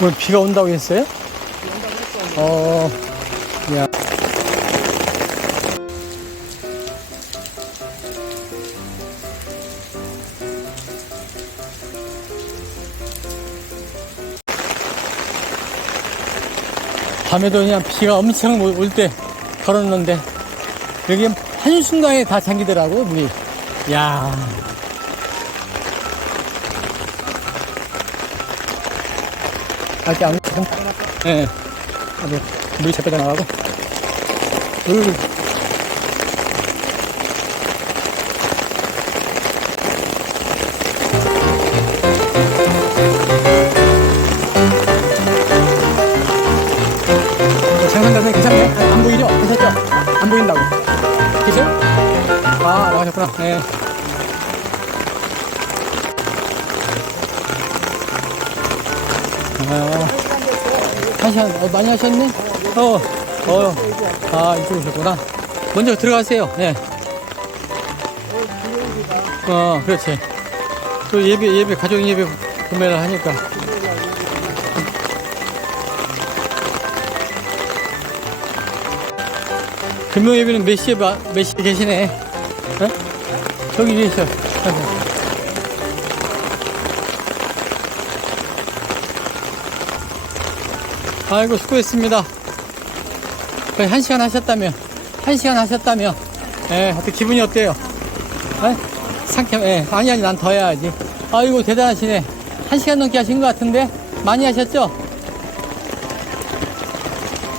오늘 비가 온다고 했어요? 어, 야. 밤에도 그냥 비가 엄청 올 때 걸었는데 여기 한순간에 다 잠기더라고 물이 야 아직 안 예. 네. 아주 물이 잡혀다 나가고 으. 장난감은 괜찮네? 안, 안 보이죠? 괜찮죠? 안 보인다고. 그죠? 아, 나가셨구나. 네. 아, 한 시간, 어, 많이 하셨네? 어, 어, 아, 이쪽에 오셨구나. 먼저 들어가세요. 네. 어, 그렇지. 또 예배, 예배, 가족 예배 구매를 하니까. 금요 예배는 몇 시에, 봐- 몇 시에 계시네? 어? 저기 계셔. 아이고, 수고했습니다. 거의 한 시간 하셨다며. 한 시간 하셨다며. 예, 어때, 기분이 어때요? 에? 상쾌, 예. 아니, 아니, 난 더 해야지. 아이고, 대단하시네. 한 시간 넘게 하신 것 같은데? 많이 하셨죠?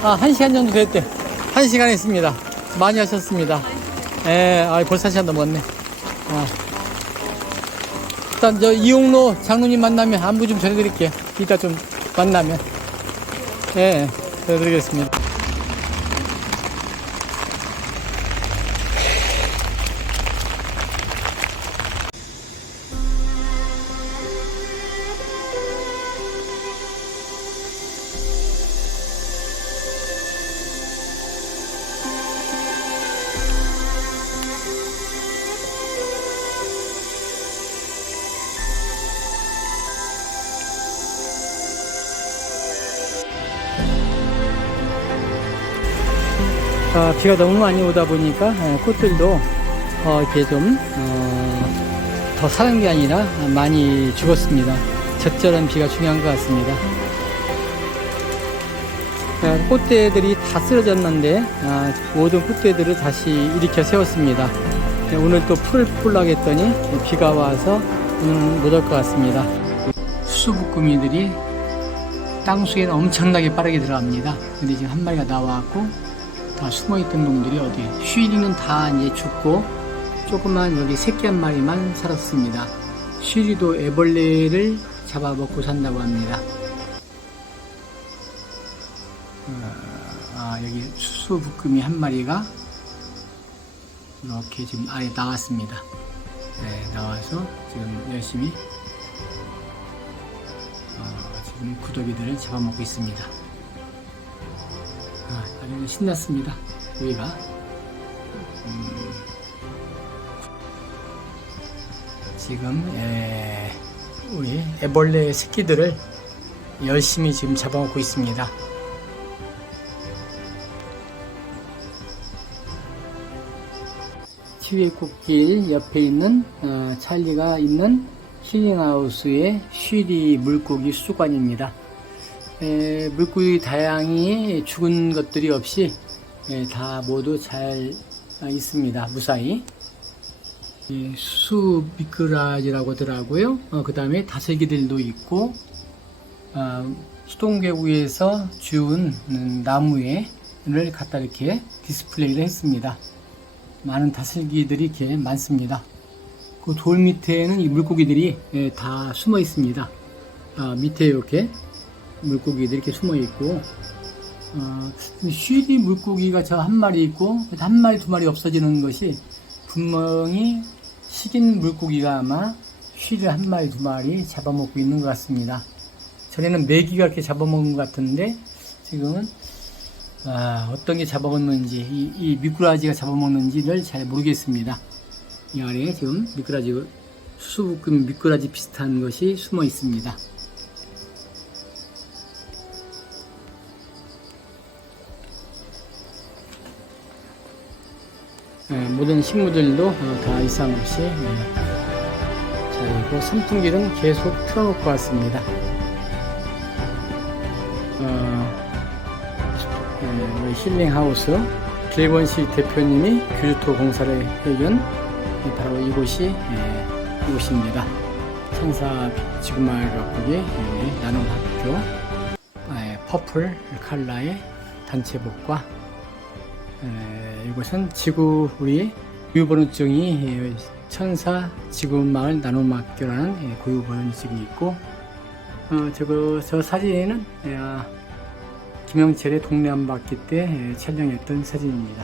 아, 한 시간 정도 됐대. 한 시간 했습니다. 많이 하셨습니다. 예, 아, 벌써 한 시간 넘었네. 아. 일단, 저, 이용로 장로님 만나면 안부 좀 전해드릴게요. 이따 좀 만나면. 예, 전해드리겠습니다. 아, 비가 너무 많이 오다 보니까 예, 꽃들도 어, 이렇게 좀, 어, 더 사는 게 아니라 많이 죽었습니다. 적절한 비가 중요한 것 같습니다. 아, 꽃대들이 다 쓰러졌는데 아, 모든 꽃대들을 다시 일으켜 세웠습니다. 네, 오늘 또 풀을 풀라고 했더니 비가 와서 오늘 못올 것 같습니다. 수수부꾸미들이 땅속에는 엄청나게 빠르게 들어갑니다. 근데 지금 한 마리가 나와갖고 다 숨어있던 놈들이 어디 쉬리는 다 이제 죽고 조그만 여기 새끼 한 마리만 살았습니다. 쉬리도 애벌레를 잡아먹고 산다고 합니다. 어, 아 여기 수수부꾸미 한 마리가 이렇게 지금 아래 나왔습니다. 네, 나와서 지금 열심히 어, 지금 구더기들을 잡아먹고 있습니다. 아, 아주 신났습니다. 우리가 음, 지금 에, 우리 애벌레 새끼들을 열심히 지금 잡아먹고 있습니다. 치유의 꽃길 옆에 있는 어, 찰리가 있는 힐링하우스의 쉬리 물고기 수족관입니다. 에, 물고기 다양히 죽은 것들이 없이 에, 다 모두 잘 아, 있습니다. 무사히. 이수 미꾸라지라고 하더라고요. 어, 그 다음에 다슬기들도 있고, 어, 수동계구에서 주운 음, 나무에를 갖다 이렇게 디스플레이를 했습니다. 많은 다슬기들이 이렇게 많습니다. 그 돌 밑에는 이 물고기들이 예, 다 숨어 있습니다. 아, 밑에 이렇게 물고기들이 이렇게 숨어 있고, 어, 쉬리 물고기가 저 한 마리 있고, 한 마리, 두 마리 없어지는 것이 분명히 식인 물고기가 아마 쉬를 한 마리, 두 마리 잡아먹고 있는 것 같습니다. 전에는 메기가 이렇게 잡아먹은 것 같은데, 지금은 아, 어떤 게 잡아먹는지, 이, 이 미꾸라지가 잡아먹는지를 잘 모르겠습니다. 이 아래에 지금 미꾸라지, 수수부금 미꾸라지 비슷한 것이 숨어 있습니다. 모든 식물들도 어, 다 이상 없이 예. 자 그리고 선풍기는 계속 틀어놓고 왔습니다. 어, 예, 우리 힐링하우스 길본시 대표님이 규주토 공사를 해준 예, 바로 이곳이 예, 이곳입니다. 천사 지구마을 가꾸기 예, 나눔 학교 예, 퍼플 컬러의 단체복과 에, 이곳은 지구 우리 고유번호증이 예, 천사 지구마을 나눔학교라는 예, 고유번호증이 있고 어, 저거 저 사진에는 예, 아, 김영철의 동네 한 바퀴 때 예, 촬영했던 사진입니다.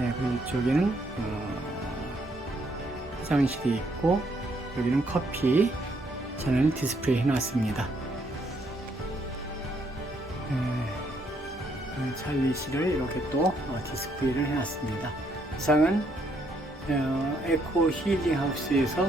예, 그리고 이쪽에는 어, 화장실이 있고 여기는 커피 잔을 디스플레이 해놨습니다. 예, 어, 찰리 씨를 이렇게 또 어, 디스플레이를 해놨습니다. 이상은 어, 에코 힐링 하우스에서